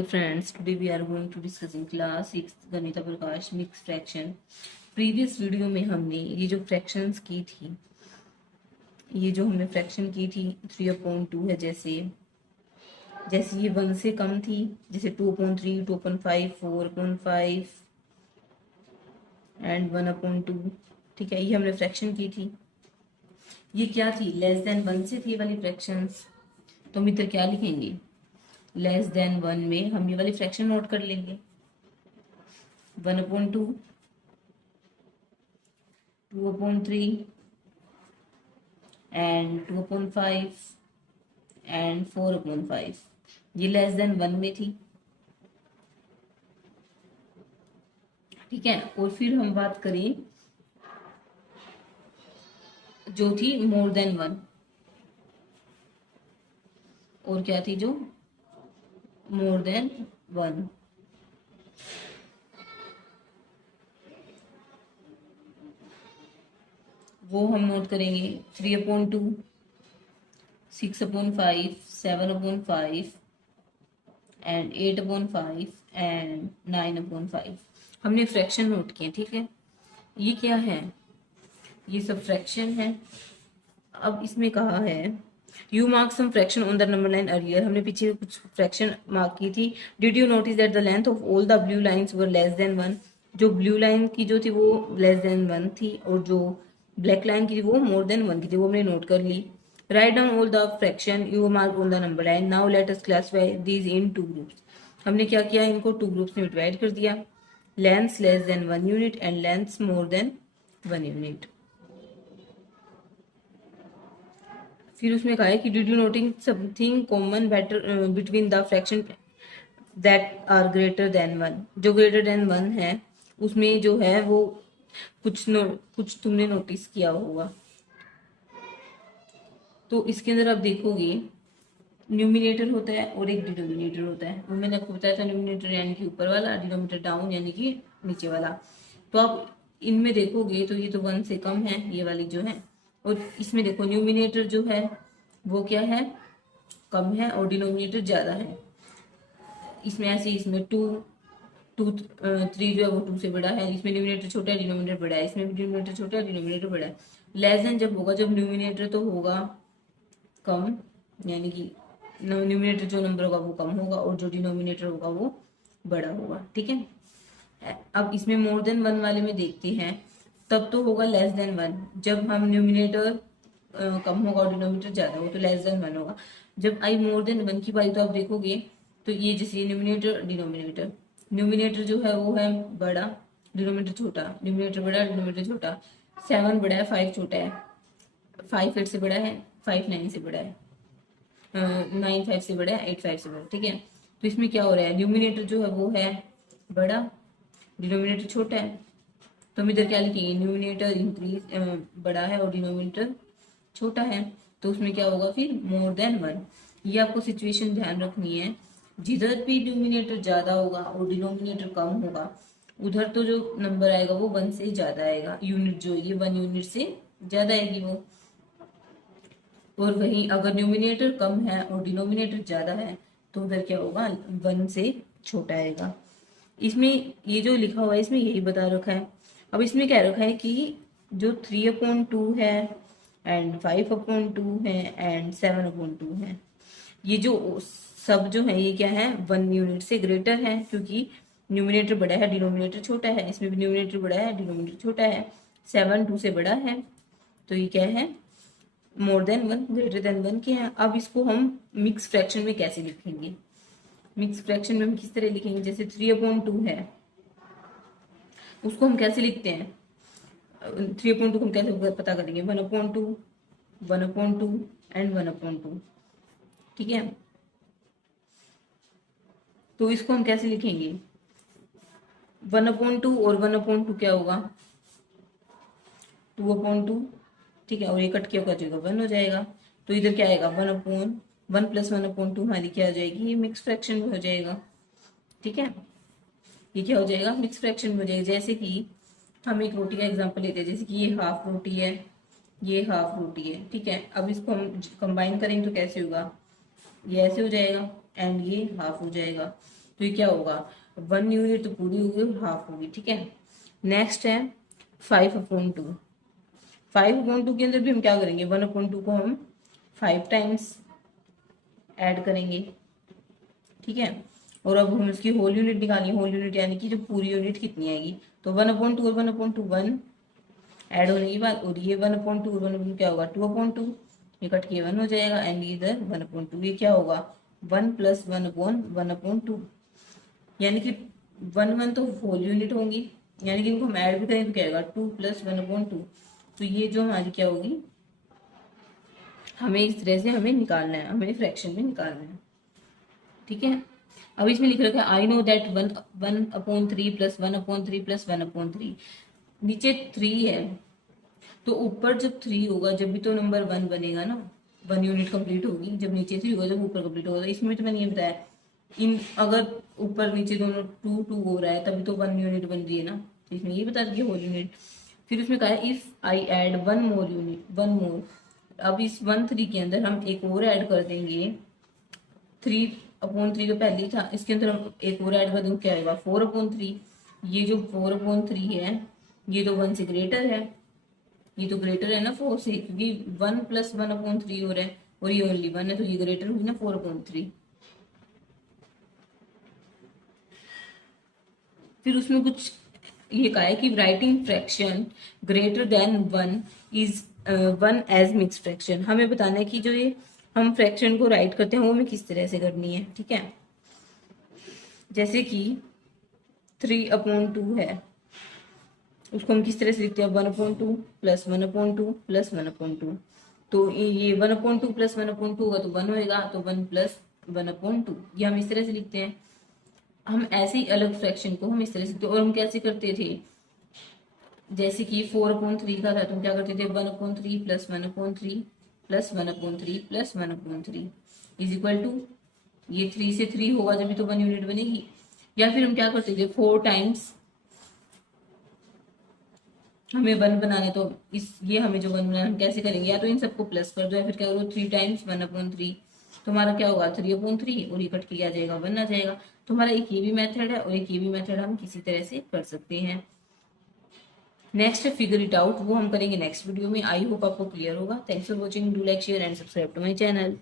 Friends, today we are going to discuss in class 6 Ganita Prakash mix fraction. Previous video में हमने ये जो fractions की थी, ये जो हमने फ्रैक्शन की थी 3/2 है, जैसे ये 1 से कम थी, जैसे 2/3, 2/5, 4/5 एंड 1/2। ठीक है, ये हमने फ्रैक्शन की थी। ये क्या थी? लेस देन 1 से थी वाली फ्रैक्शंस। तो हम इधर क्या लिखेंगे? लेस देन 1 में हम ये वाली फ्रैक्शन नोट कर लेंगे। 1/2, 2/3 एंड 2/5 एंड 4/5। ये लेस देन 1 में थी। ठीक है, और फिर हम बात करें जो थी मोर देन 1, और क्या थी जो मोर देन 1? वो हम नोट करेंगे 3/2, 6/5, 7/5 एंड 8/5 एंड 9/5। हमने फ्रैक्शन नोट किए। ठीक है, ये क्या है? ये सब फ्रैक्शन है। अब इसमें कहा है you mark some fraction on the number line earlier. हमने पीछे कुछ फ्रैक्शन मार्क की थी। Did you notice that the length of all the blue lines were less than 1? जो ब्लू लाइन की जो थी वो लेस देन 1 थी, और जो ब्लैक लाइन की थी वो मोर देन 1 की थी। वो हमने नोट कर ली। Write down all the fraction you mark on the number line. Now let us classify these in 2 groups. हमने क्या किया? इनको 2 ग्रुप्स में डिवाइड कर दिया। Lengths less than 1 unit and lengths more than 1 unit. फिर उसमें कहा है कि did you noting something common better between the fraction that are greater than 1? जो ग्रेटर देन 1 है उसमें जो है वो कुछ तुमने नोटिस किया होगा। तो इसके अंदर आप देखोगे न्यूमिनेटर होता है और एक डिनोमिनेटर होता है। वो मैंने आपको बताया था, न्यूमिनेटर यानी कि ऊपर वाला, डिनोमिनेटर डाउन यानी कि नीचे वाला। तो आप इनमें देखोगे तो ये तो 1 से कम है, ये वाली जो है। और इसमें देखो न्यूमिनेटर जो है वो क्या है? कम है, और डिनोमिनेटर ज्यादा है। इसमें ऐसे इसमें 3 जो है वो 2 से बड़ा है। इसमें न्यूमिनेटर छोटा है, डिनोमिनेटर बड़ा है। इसमें भी न्यूमिनेटर छोटा है, डिनोमिनेटर बड़ा है। लेस देन जब होगा जब न्यूमिनेटर तो होगा कम, यानी कि न्यूमिनेटर जो नंबर होगा वो कम होगा, और जो डिनोमिनेटर होगा वो बड़ा होगा। ठीक है, अब इसमें मोर देन 1 वाले में देखते हैं, तब तो होगा लेस देन 1। जब हम न्यूमिनेटर कम होगा और डिनोमिनेटर ज्यादा होगा तो लेस देन 1 होगा। जब आई मोर देन 1 की बारी तो आप देखोगे तो ये जैसे न्यूमिनेटर डिनोमिनेटर, न्यूमिनेटर जो है वो है बड़ा, डिनोमिनेटर छोटा, न्यूमिनेटर बड़ा, डिनोमिनेटर छोटा। 7 बड़ा है, 5 छोटा है। 5 8 से बड़ा है, 5 9 से बड़ा है, 9 5 से बड़ा है, 8 5 से बड़ा है। ठीक है, तो इसमें क्या हो रहा है? न्यूमिनेटर जो है वो है बड़ा, डिनोमिनेटर छोटा है। तो हम इधर क्या लिखेंगे? न्यूमिनेटर इंक्रीज बड़ा है और डिनोमिनेटर छोटा है। तो उसमें क्या होगा फिर? मोर देन 1। ये आपको सिचुएशन ध्यान रखनी है। जिधर भी न्यूमिनेटर ज्यादा होगा और डिनोमिनेटर कम होगा, उधर तो जो नंबर आएगा वो 1 से ज्यादा आएगा। यूनिट जो ये 1 यूनिट से ज्यादा आएगी वो। और वहीं अगर न्यूमिनेटर कम है और डिनोमिनेटर ज्यादा है तो उधर क्या होगा? 1 से छोटा आएगा। इसमें ये जो लिखा हुआ है इसमें यही बता रखा है। अब इसमें क्या रखा है कि जो 3/2 है एंड 5/2 है एंड 7/2 है, ये जो सब जो है ये क्या है? 1 यूनिट से ग्रेटर है, क्योंकि न्यूमिनेटर बड़ा है, डिनोमिनेटर छोटा है। इसमें भी न्यूमिनेटर बड़ा है, डिनोमिनेटर छोटा है। 7 2 से बड़ा है, तो ये क्या है? मोर देन 1, ग्रेटर देन 1 के हैं। अब इसको हम मिक्स फ्रैक्शन में कैसे लिखेंगे? मिक्स फ्रैक्शन में हम किस तरह लिखेंगे? जैसे 3/2 है, उसको हम कैसे लिखते हैं? 3/2 को हम कैसे पता करेंगे? 1/2, 1/2 एंड 1/2। ठीक है, तो इसको हम कैसे लिखेंगे? 1/2 और 1/2 क्या होगा? 2/2। ठीक है, और ये कट के का जगह 1 हो जाएगा। तो इधर क्या आएगा? 1/1 प्लस 1/2 हमारी क्या हो जाएगी? ये मिक्स फ्रैक्शन में हो जाएगा। ठीक है, ये क्या हो जाएगा? मिक्स फ्रैक्शन में हो जाएगा। जैसे कि हम एक रोटी का एग्जांपल लेते हैं, जैसे कि ये हाफ रोटी है, ये हाफ रोटी है। ठीक है, अब इसको हम कंबाइन करेंगे तो कैसे होगा? ये ऐसे हो जाएगा एंड ये हाफ हो जाएगा। तो ये क्या होगा, 1 यूनिट तो पूरी होगी और हाफ होगी, ठीक है। नेक्स्ट है 5/2। 5/2 के अंदर भी हम क्या करेंगे, 1/2 को हम 5 टाइम्स ऐड करेंगे, ठीक है। और अब हम इसकी होल यूनिट निकालेंगे, होल यूनिट यानी कि जो पूरी यूनिट कितनी आएगी, तो 1/2 और 1/2 1 ऐड होने के बाद, और ये 1/2 और 1/2 क्या होगा 2/2, ये कट के 1 हो जाएगा, एंड इधर 1/2, ये क्या होगा 1 + 1/1/2, यानी कि 1 तो होल यूनिट होंगी, यानी कि इनको हम ऐड भी करें तो क्या होगा 2 + 1/2। तो ये जो हमारी क्या होगी, हमें इस तरह से हमें निकालना है, हमें फ्रैक्शन में निकालना है, ठीक है। अब इसमें लिख रखा है आई नो दैट 1/3 + 1/3 + 1/3, नीचे 3 है, तो ऊपर जब 3 होगा जब भी तो नंबर 1 बनेगा ना, 1 यूनिट कंप्लीट होगी, जब नीचे 3 होगा जब ऊपर कंप्लीट होगा। तो इसमें तो मैंने ये बताया, इन अगर ऊपर नीचे दोनों 2 2 हो रहा है तभी तो 1 यूनिट बन रही है ना, तो इसमें ये बता दिया होल यूनिट। फिर उसमें कहा है इफ आई ऐड 1 मोर, अब इस 1/3 के अंदर हम एक और ऐड कर देंगे, 3/3 तो पहले ही था, इसके अंदर हम एक और ऐड कर देंगे, क्या आएगा 4/3। ये जो 4/3 है ये तो 1 से ग्रेटर है, ये तो ग्रेटर है ना 4 से, क्योंकि 1 + 1/3 हो रहा है और ये ओनली 1 है, तो ये ग्रेटर हुई ना 4/3। फिर उसमें कुछ ये कहा है कि writing fraction greater than 1 is 1 as mix fraction. हमें बताना है कि जो ये हम फ्रैक्शन को राइट करते हैं वो हमें किस तरह से करनी है, ठीक है। जैसे कि 3/2 है, उसको हम किस तरह से लिखते हैं 1/2 + 1/2 + 1/2। तो ये 1/2 + 1/2 होगा तो 1 होएगा, तो 1 + 1/2 ये हम इस तरह से लिखते हैं। हम ऐसे ही अलग फ्रैक्शन को हम इस तरह से, और हम कैसे करते थे, जैसे कि 4/3 का था तो हम क्या करते थे 1/3 + 1/3 + 1/3 + 1/3 इज इक्वल टू, ये 3 से 3 होगा जब भी तो 1 यूनिट बनेगी। या फिर हम क्या करते थे 4 टाइम्स, हमें 1 बनाना है तो इस ये हमें जो 1 बनाना है हम कैसे करेंगे, या तो इन सबको प्लस कर दो या फिर क्या करो 3 टाइम्स 1/3, तो हमारा क्या होगा 3/3 और ये कट के क्या आ जाएगा 1 आ जाएगा। तो हमारा एक ये भी मेथड है और एक ये भी मेथड हम किसी तरह से कर सकते हैं। नेक्स्ट फिगर इट आउट, वो हम करेंगे नेक्स्ट वीडियो में। आई होप आपको क्लियर होगा। Thanks for watching, do like share and subscribe to my channel.